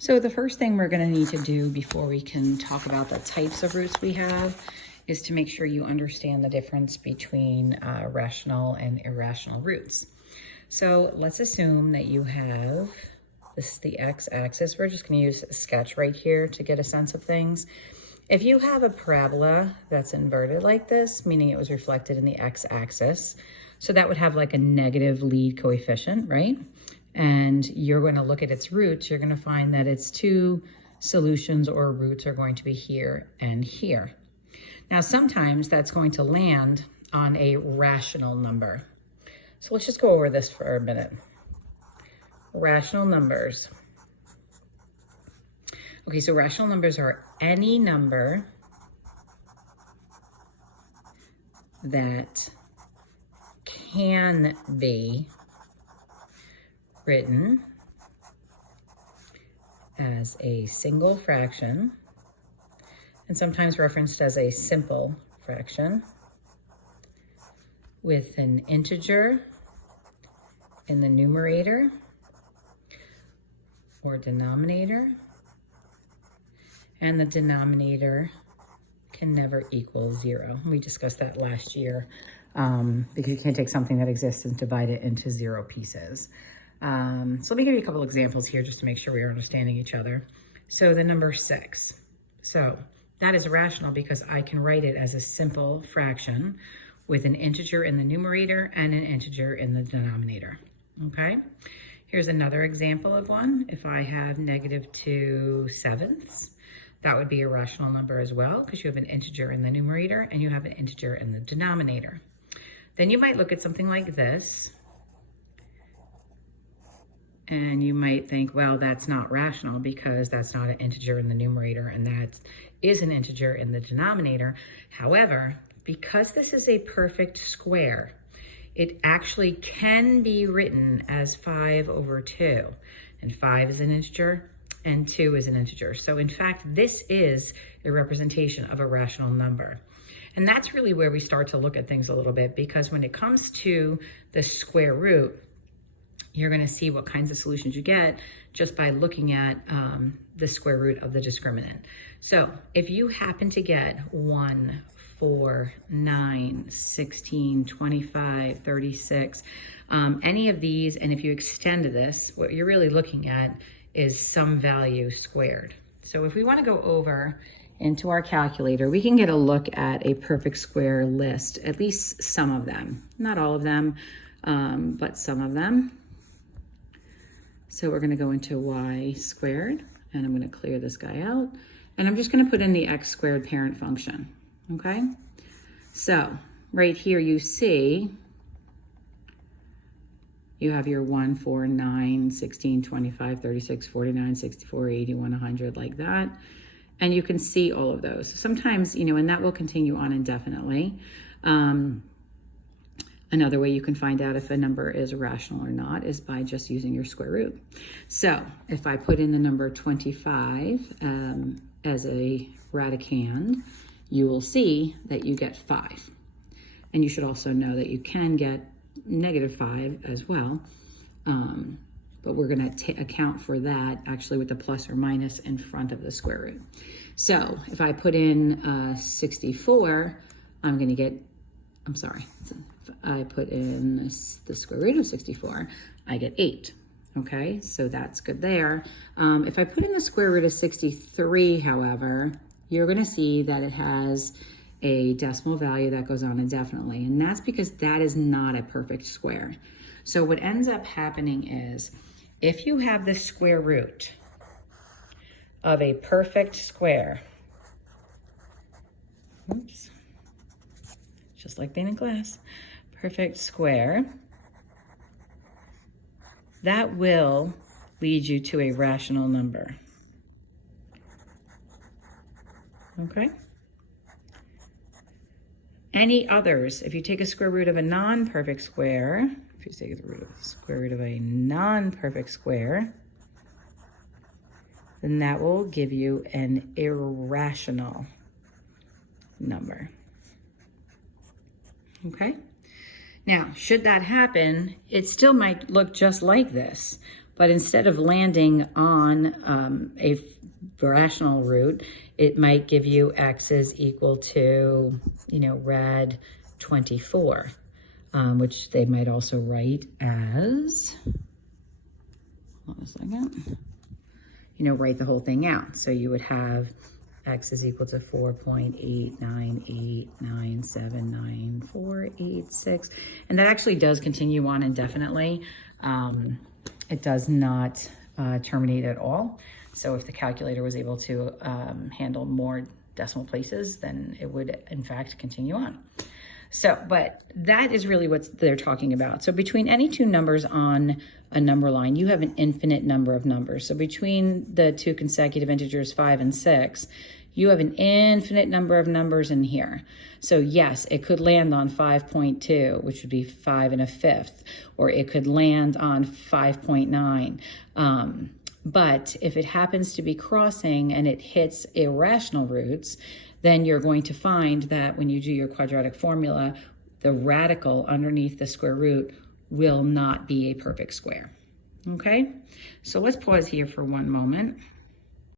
So the first thing we're going to need to do before we can talk about the types of roots we have is to make sure you understand the difference between rational and irrational roots. So let's assume that you have, this is the x-axis. We're just going to use a sketch right here to get a sense of things. If you have a parabola that's inverted like this, meaning it was reflected in the x-axis, so that would have like a negative lead coefficient, right? And you're going to look at its roots, you're going to find that its two solutions or roots are going to be here and here. Now, sometimes that's going to land on a rational number. So let's just go over this for a minute. Rational numbers. Okay, so rational numbers are any number that can be written as a single fraction and sometimes referenced as a simple fraction with an integer in the numerator or denominator, and the denominator can never equal 0. We discussed that last year because you can't take something that exists and divide it into 0 pieces. So let me give you a couple examples here just to make sure we are understanding each other. So the number 6. So that is rational because I can write it as a simple fraction with an integer in the numerator and an integer in the denominator, okay? Here's another example of one. If I have -2/7, that would be a rational number as well because you have an integer in the numerator and you have an integer in the denominator. Then you might look at something like this and you might think, well, that's not rational because that's not an integer in the numerator and that is an integer in the denominator. However, because this is a perfect square, it actually can be written as 5/2. And 5 is an integer and 2 is an integer. So in fact, this is a representation of a rational number. And that's really where we start to look at things a little bit, because when it comes to the square root, you're going to see what kinds of solutions you get just by looking at the square root of the discriminant. So if you happen to get 1, 4, 9, 16, 25, 36, any of these, and if you extend to this, what you're really looking at is some value squared. So if we want to go over into our calculator, we can get a look at a perfect square list, at least some of them, not all of them, but some of them. So we're going to go into y squared, and I'm going to clear this guy out, and I'm just going to put in the x squared parent function, okay? So right here you see you have your 1, 4, 9, 16, 25, 36, 49, 64, 81, 100, like that. And you can see all of those. Sometimes, you know, and that will continue on indefinitely. Another way you can find out if a number is rational or not is by just using your square root. So if I put in the number 25 as a radicand, you will see that you get 5. And you should also know that you can get -5 as well. But we're going to account for that actually with the plus or minus in front of the square root. So if I put in 64, I'm going to get, I'm sorry, if I put in the square root of 64, I get 8. Okay, so that's good there. If I put in the square root of 63, however, you're going to see that it has a decimal value that goes on indefinitely, and that's because that is not a perfect square. So what ends up happening is, if you have the square root of a perfect square, oops, just like being in class, perfect square, that will lead you to a rational number. Okay? Any others, if you take a square root of a non-perfect square, if you take the square root of a non-perfect square, then that will give you an irrational number. Okay? Now, should that happen, it still might look just like this, But instead of landing on a rational root, it might give you x is equal to, rad 24, which they might also write as, hold on a second, write the whole thing out. So you would have x is equal to 4.8989799486. And that actually does continue on indefinitely. It does not terminate at all. So if the calculator was able to handle more decimal places, then it would in fact continue on. So, but that is really what they're talking about. So between any two numbers on a number line, you have an infinite number of numbers. So between the two consecutive integers 5 and 6, you have an infinite number of numbers in here. So yes, it could land on 5.2, which would be 5 1/5, or it could land on 5.9. But if it happens to be crossing and it hits irrational roots, then you're going to find that when you do your quadratic formula, the radical underneath the square root will not be a perfect square. Okay, so let's pause here for one moment.